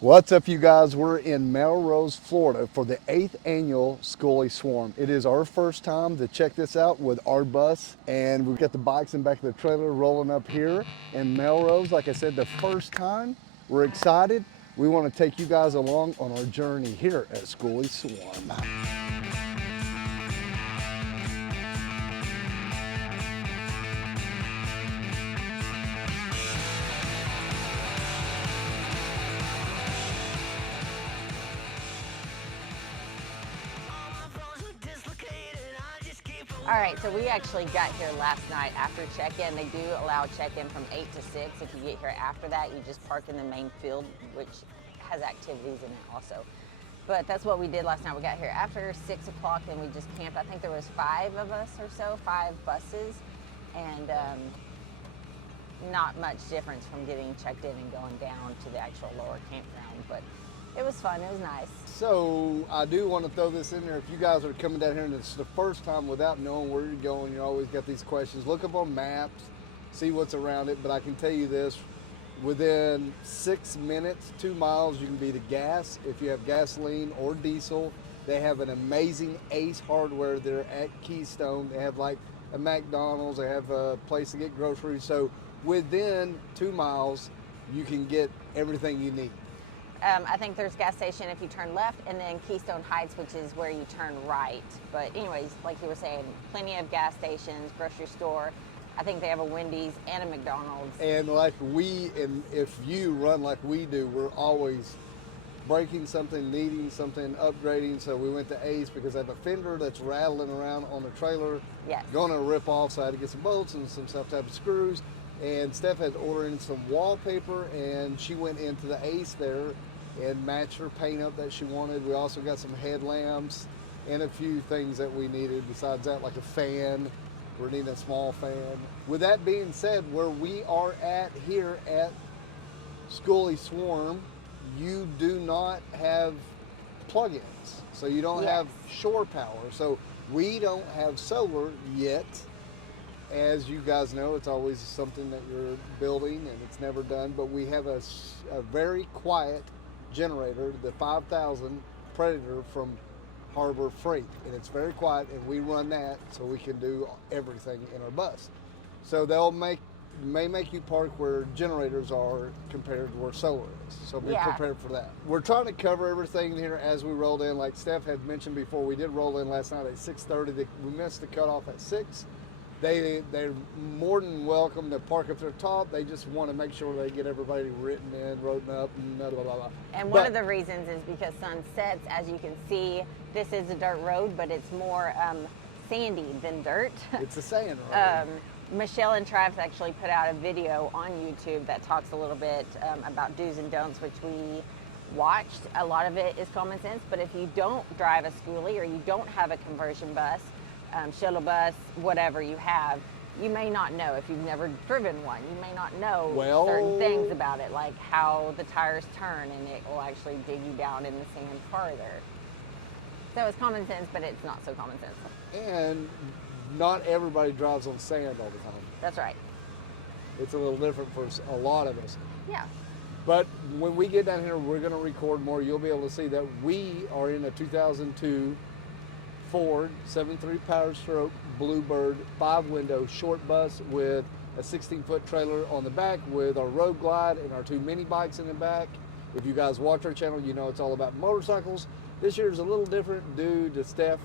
What's up, you guys? We're in Melrose, Florida for the 8th annual Skoolie Swarm. It is our first time to check this out with our bus, and we've got the bikes in the back of the trailer rolling up here in Melrose. Like I said, the first time. We're excited. We want to take you guys along on our journey here at Skoolie Swarm. All right, so we actually got here last night after check-in. They do allow check-in from 8 to 6. If you get here after that, you just park in the main field, which has activities in it also. But that's what we did last night. We got here after 6 o'clock and we just camped. I think there was 5 of us or so, 5 buses, and not much difference from getting checked in and going down to the actual lower campground. But it was fun, it was nice. So I do want to throw this in there. If you guys are coming down here and it's the first time without knowing where you're going, you always got these questions. Look up on maps, see what's around it. But I can tell you this, within 6 minutes, 2 miles, you can be to gas. If you have gasoline or diesel, they have an amazing Ace Hardware there at Keystone. They have like a McDonald's, they have a place to get groceries. So within 2 miles, you can get everything you need. I think there's gas station if you turn left, and then Keystone Heights, which is where you turn right. But anyways, like you were saying, plenty of gas stations, grocery store. I think they have a Wendy's and a McDonald's. And if you run like we do, we're always breaking something, needing something, upgrading. So we went to Ace because I have a fender that's rattling around on the trailer. Yes. Going to rip off, so I had to get some bolts and some stuff type of screws. And Steph had ordered in some wallpaper, and she went into the Ace there and matched her paint up that she wanted. We also got some headlamps and a few things that we needed besides that, like a fan. We're needing a small fan. With that being said, where we are at here at Skoolie Swarm, you do not have plug-ins. So you don't have shore power. So we don't have solar yet. As you guys know, it's always something that you're building and it's never done, but we have a very quiet generator, the 5000 Predator from Harbor Freight, and it's very quiet, and we run that so we can do everything in our bus. So may make you park where generators are compared to where solar is. So be prepared for that. We're trying to cover everything here as we rolled in. Like Steph had mentioned before, we did roll in last night at 6:30. We missed the cutoff at 6. They're more than welcome to park up their top. They just want to make sure they get everybody written in, written up, and blah, blah, blah, blah. And one of the reasons is because sun sets. As you can see, this is a dirt road, but it's more sandy than dirt. It's a sand road. Michelle and Travis actually put out a video on YouTube that talks a little bit about do's and don'ts, which we watched. A lot of it is common sense, but if you don't drive a Skoolie or you don't have a conversion bus, shuttle bus, whatever you have, you may not know. If you've never driven one, you may not know certain things about it, like how the tires turn, and it will actually dig you down in the sand farther. So it's common sense, but it's not so common sense. And not everybody drives on sand all the time. That's right. It's a little different for a lot of us. Yeah. But when we get down here, we're going to record more. You'll be able to see that we are in a 2002 Ford 7.3 Power Stroke Bluebird 5-window short bus with a 16-foot trailer on the back with our Road Glide and our 2 mini bikes in the back. If you guys watch our channel, you know it's all about motorcycles. This year is a little different due to Steph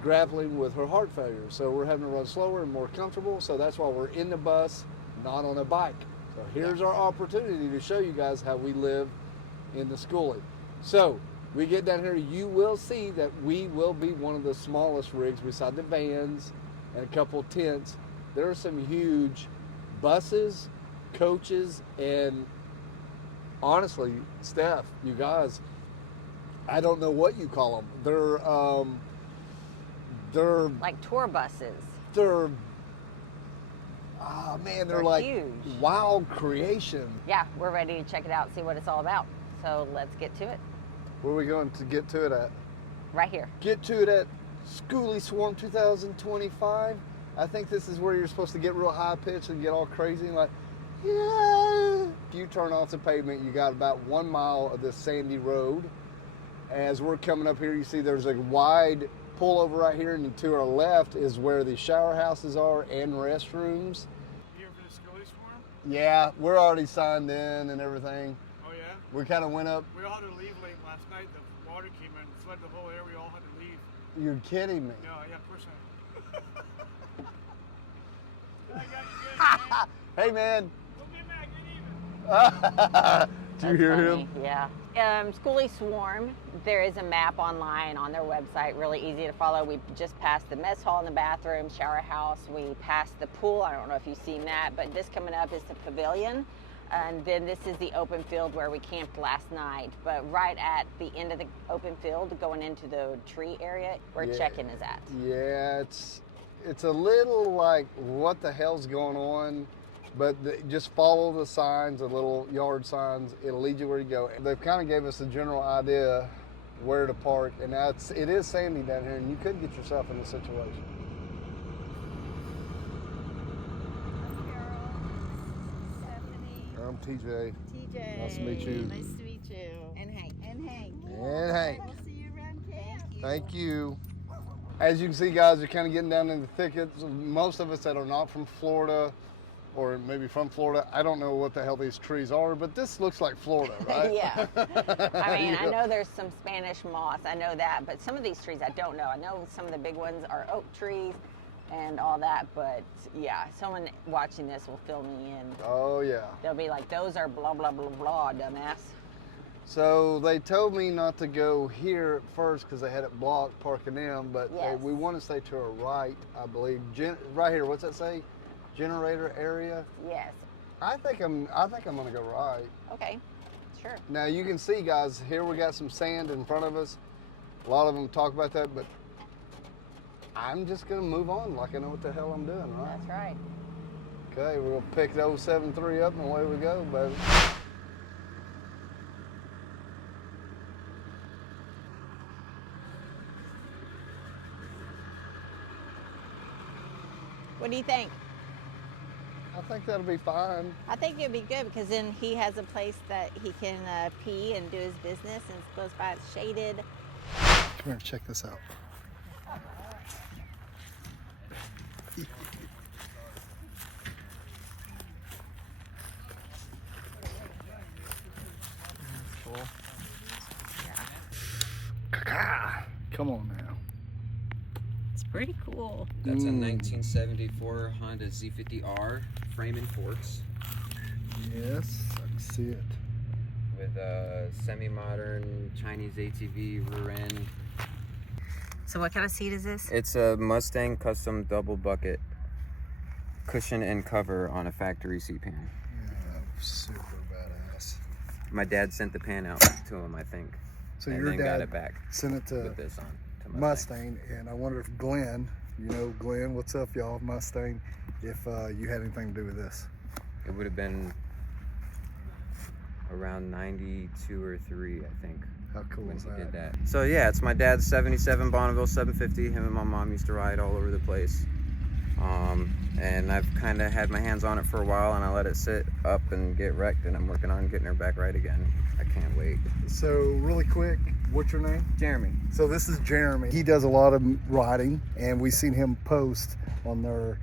grappling with her heart failure. So we're having to run slower and more comfortable. So that's why we're in the bus, not on a bike. So here's our opportunity to show you guys how we live in the Skoolie. So we get down here, you will see that we will be one of the smallest rigs beside the vans and a couple tents. There are some huge buses, coaches, and honestly, Steph, you guys, I don't know what you call them. They're like tour buses. They're like huge. Wild creation. Yeah, we're ready to check it out, see what it's all about. So let's get to it. Where are we going to get to it at? Right here. Get to it at Skoolie Swarm 2025. I think this is where you're supposed to get real high pitched and get all crazy and like, yeah. after you turn off the pavement, you got about 1 mile of this sandy road. As we're coming up here, you see there's a wide pullover right here, and to our left is where the shower houses are and restrooms. You here for the Skoolie Swarm? Yeah, we're already signed in and everything. Oh yeah? We kind of went up. We all had to leave late last night. The water came in and flooded the whole area. We all had to leave. You're kidding me. Yeah, of course I got you good, man. Hey, man. We'll get back. Good evening. Did you hear funny. him? Yeah. Skoolie Swarm, there is a map online on their website, really easy to follow. We just passed the mess hall and the bathroom, shower house. We passed the pool. I don't know if you've seen that, but this coming up is the pavilion. And then this is the open field where we camped last night. But right at the end of the open field, going into the tree area, where check-in is at. Yeah, it's a little like, what the hell's going on? But just follow the signs, the little yard signs. It'll lead you where you go. They've kind of gave us a general idea where to park. And now it is sandy down here, and you could get yourself in a situation. I'm TJ. TJ. Nice to meet you. Nice to meet you. And Hank. And Hank. And Hank. We'll see you around camp. Thank you. As you can see, guys, you're kind of getting down in the thickets. Most of us that are not from Florida, or maybe from Florida, I don't know what the hell these trees are, but this looks like Florida, right? Yeah. I mean, I know there's some Spanish moss. I know that, but some of these trees I don't know. I know some of the big ones are oak trees and all that, but yeah, someone watching this will fill me in. Oh, yeah. They'll be like, those are blah, blah, blah, blah, dumbass. So they told me not to go here at first because they had it blocked parking them, but Yes. we want to stay to our right, I believe. Right here, what's that say? Generator area. Yes. I think I'm gonna go right. Okay. Sure. Now you can see, guys, here we got some sand in front of us. A lot of them talk about that, but I'm just gonna move on like I know what the hell I'm doing, right? That's right. Okay, we're gonna pick the 073 up and away we go, baby. What do you think? I think that'll be fine. I think it'd be good because then he has a place that he can pee and do his business, and it's close by. It's shaded. Come here, check this out. Come on now. It's pretty cool. That's a 1974 Honda Z50R, frame and forks, Yes, I can see it. with a semi-modern Chinese ATV rear end. So what kind of seat is this? It's a Mustang custom double bucket cushion and cover on a factory seat pan. Yeah, super badass. My dad sent the pan out to him, I think, So and your then dad got it back sent it to with this on. To Mustang, and I wonder if Glenn, you know Glenn, what's up, y'all, Mustang, if you had anything to do with this. It would have been around 92 or 3, I think. How cool When is he that? did that. So yeah, it's my dad's 77 Bonneville 750. Him and my mom used to ride all over the place. And I've kind of had my hands on it for a while, and I let it sit up and get wrecked, and I'm working on getting her back right again. I can't wait. So really quick, what's your name? Jeremy. So this is Jeremy. He does a lot of riding, and we've seen him post on their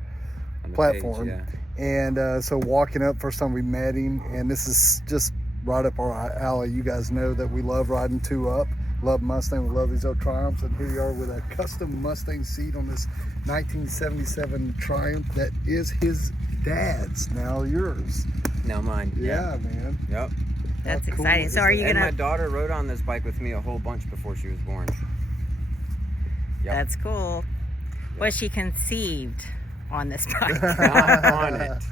On the platform. page, yeah. And so walking up, first time we met him, and this is just right up our alley. You guys know that we love riding 2-up, love Mustang, we love these old Triumphs, and here you are with a custom Mustang seat on this 1977 Triumph that is his dad's, now yours. Now mine. Yeah, man. Yep. That's How cool exciting. is So are you And my gonna? daughter rode on this bike with me a whole bunch before she was born. Yep. That's cool. Was she conceived on this bike? Not on it,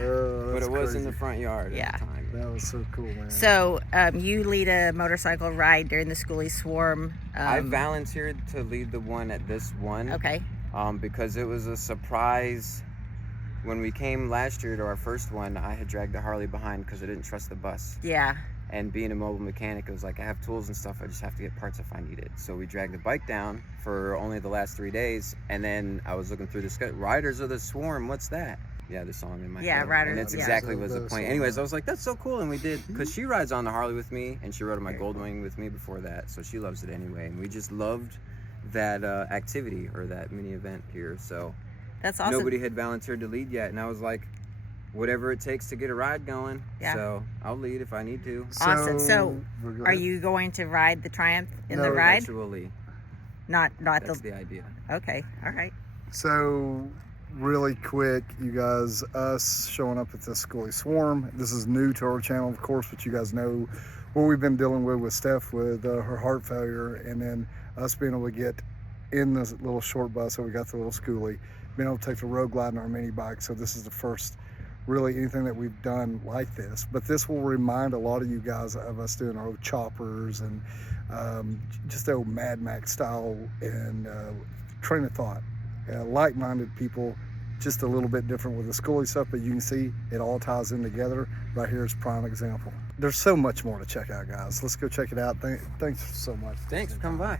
Oh, but that's it was in crazy. the front yard Yeah. at the time. That was so cool, man. So you lead a motorcycle ride during the Skoolie Swarm. I volunteered to lead the one at this one. Okay. Because it was a surprise. When we came last year to our first one, I had dragged the Harley behind because I didn't trust the bus. Yeah. And being a mobile mechanic, it was like, I have tools and stuff, I just have to get parts if I need it. So we dragged the bike down for only the last 3 days, and then I was looking through the schedule. Riders of the Swarm, what's that? Yeah, the song in my Yeah, head. Rider, And it's yeah. exactly was the The point. song, Anyways, yeah. I was like, that's so cool. And we did, because she rides on the Harley with me, and she rode on my Goldwing with me before that. So she loves it anyway. And we just loved that activity or that mini event here. So That's awesome. nobody had volunteered to lead yet. And I was like, whatever it takes to get a ride going. Yeah. So I'll lead if I need to. Awesome. So, Go are ahead. you going to ride the Triumph in the No. ride? Eventually. Not That's the. the idea. Okay. All right. So, really quick, you guys, us showing up at the Skoolie Swarm. This is new to our channel, of course, but you guys know what we've been dealing with Steph with her heart failure, and then us being able to get in this little short bus. So we got the little Skoolie, being able to take the road glide on our mini bike. So this is the first really anything that we've done like this, but this will remind a lot of you guys of us doing our old choppers and just the old Mad Max style and train of thought. Like-minded people, just a little bit different with the Skoolie stuff, but you can see it all ties in together. Right here is prime example. There's so much more to check out, guys. Let's go check it out. Thanks so much. Thanks for coming by.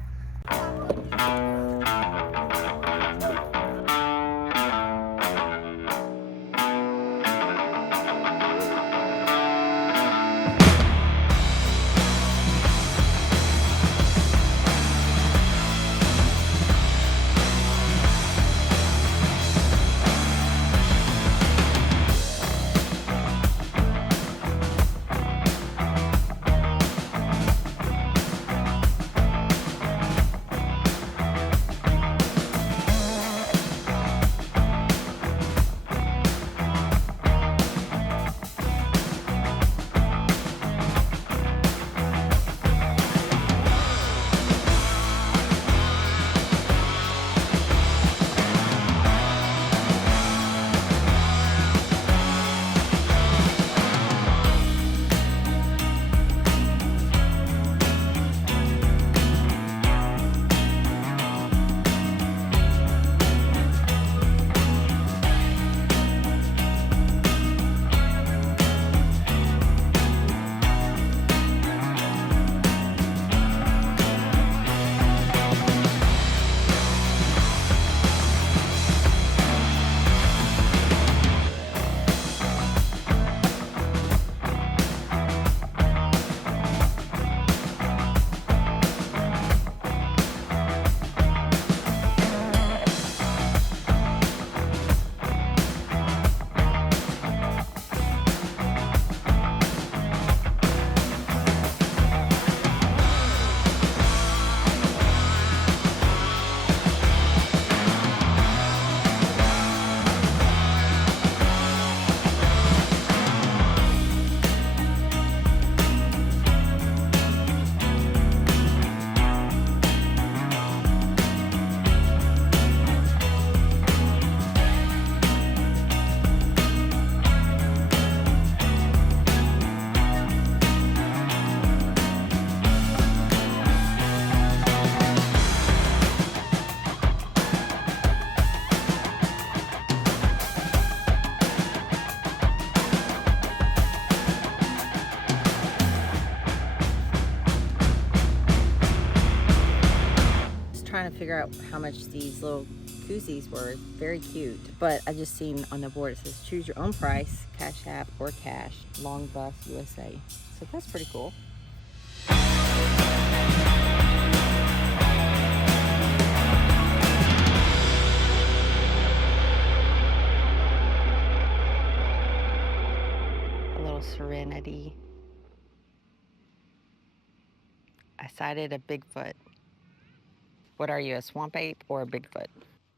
Trying to figure out how much these little koozies were. Very cute, but I just seen on the board it says choose your own price, Cash App or cash, Long Bus USA. So that's pretty cool. A little Serenity. I sighted a Bigfoot. What are you, a swamp ape or a Bigfoot?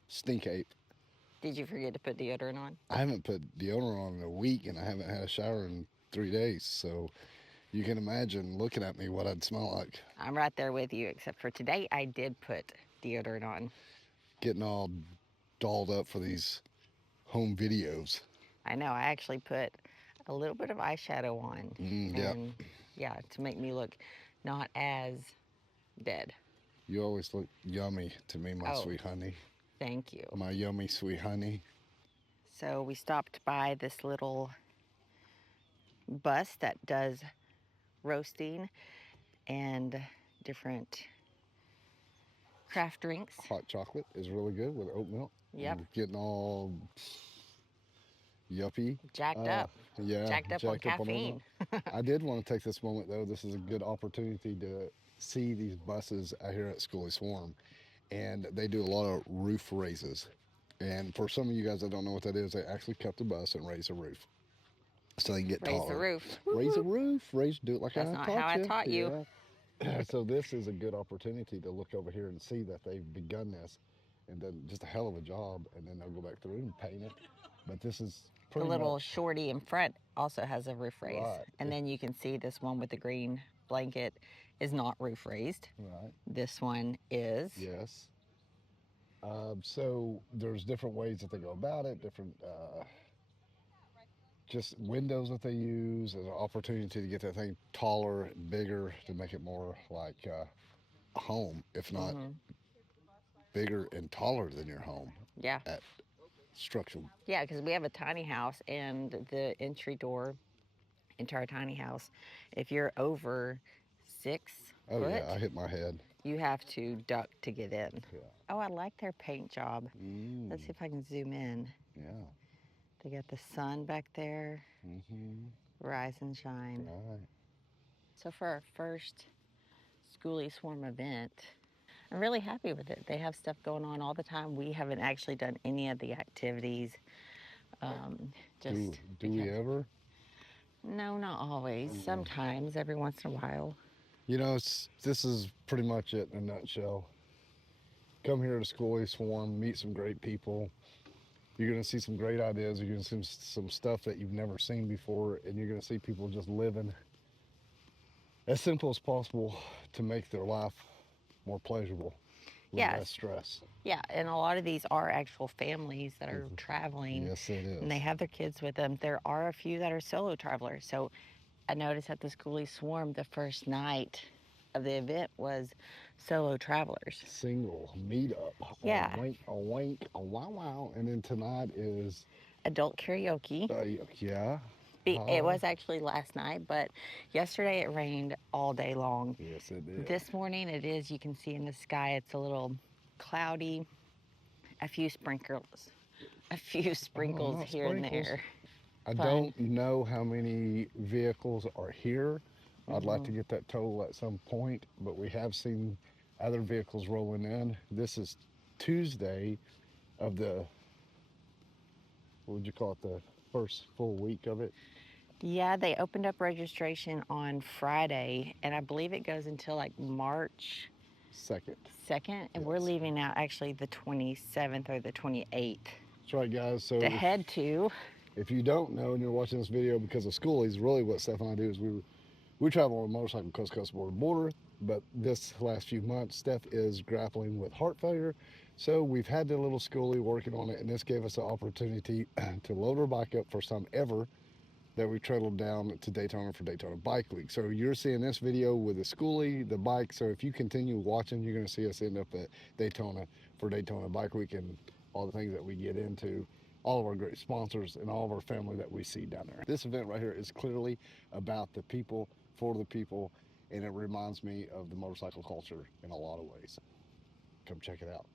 Stink ape. Did you forget to put deodorant on? I haven't put deodorant on in a week, and I haven't had a shower in 3 days. So you can imagine looking at me what I'd smell like. I'm right there with you, except for today I did put deodorant on. Getting all dolled up for these home videos. I know, I actually put a little bit of eyeshadow on. Yeah. And yeah, to make me look not as dead. You always look yummy to me, my Oh. sweet honey. Thank you. My yummy sweet honey. So we stopped by this little bus that does roasting and different craft drinks. Hot chocolate is really good with oat milk. Yep. I'm getting all yuppie. Jacked up. Yeah, Jacked up on caffeine. I did want to take this moment though. This is a good opportunity to see these buses out here at Skoolie Swarm, and they do a lot of roof raises. And for some of you guys that don't know what that is, they actually cut the bus and raise the roof so they can get Raise taller. the roof. Raise the roof. Do it like That's I not taught how I you. taught you. Yeah. So this is a good opportunity to look over here and see that they've begun this and done just a hell of a job, and then they'll go back through and paint it. But this is The pretty little much shorty in front also has a roof raise. Right. And then you can see this one with the green blanket is not roof raised. right. This one is. Yes. So there's different ways that they go about it, different just windows that they use as an opportunity to get that thing taller and bigger to make it more like a home, if not bigger and taller than your home Yeah. at structural. Yeah, because we have a tiny house, and the entry door into our tiny house, if you're over 6 Oh foot, yeah, I hit my head. you have to duck to get in. Yeah. Oh, I like their paint job. Let's see if I can zoom in. Yeah. They got the sun back there, rise and shine. Right. So for our first Skoolie Swarm event, I'm really happy with it. They have stuff going on all the time. We haven't actually done any of the activities. Do we ever? No, not always. Sometimes, every once in a while. You know, this is pretty much it in a nutshell. Come here to Skoolie Swarm, meet some great people. You're going to see some great ideas. You're going to see some stuff that you've never seen before, and you're going to see people just living as simple as possible to make their life more pleasurable with Yes. less stress. Yeah, and a lot of these are actual families that are traveling. Yes, it is. And they have their kids with them. There are a few that are solo travelers. So I noticed at the Skoolie Swarm, the first night of the event was solo travelers. Single meetup. Yeah. A wink, a wink, a wow wow. And then tonight is, Adult karaoke. yeah. It was actually last night, but yesterday it rained all day long. Yes, it did. This morning it is, you can see in the sky, it's a little cloudy, a few sprinkles here sprinkles. and there. I Fun. don't know how many vehicles are here. I'd like to get that total at some point, but we have seen other vehicles rolling in. This is Tuesday of the, what would you call it, the first full week of it? Yeah, they opened up registration on Friday, and I believe it goes until like March Second. 2nd, and we're Yes. leaving out actually the 27th or the 28th That's right, guys. So to head to. if you don't know and you're watching this video because of Skoolies, really what Steph and I do is we travel on a motorcycle coast to coast, border to border, but this last few months, Steph is grappling with heart failure. So we've had the little Skoolie working on it, and this gave us the opportunity to load our bike up first time ever that we traveled down to Daytona for Daytona Bike Week. So you're seeing this video with the Skoolie, the bike. So if you continue watching, you're gonna see us end up at Daytona for Daytona Bike Week and all the things that we get into, all of our great sponsors and all of our family that we see down there. This event right here is clearly about the people, for the people, and it reminds me of the motorcycle culture in a lot of ways. Come check it out.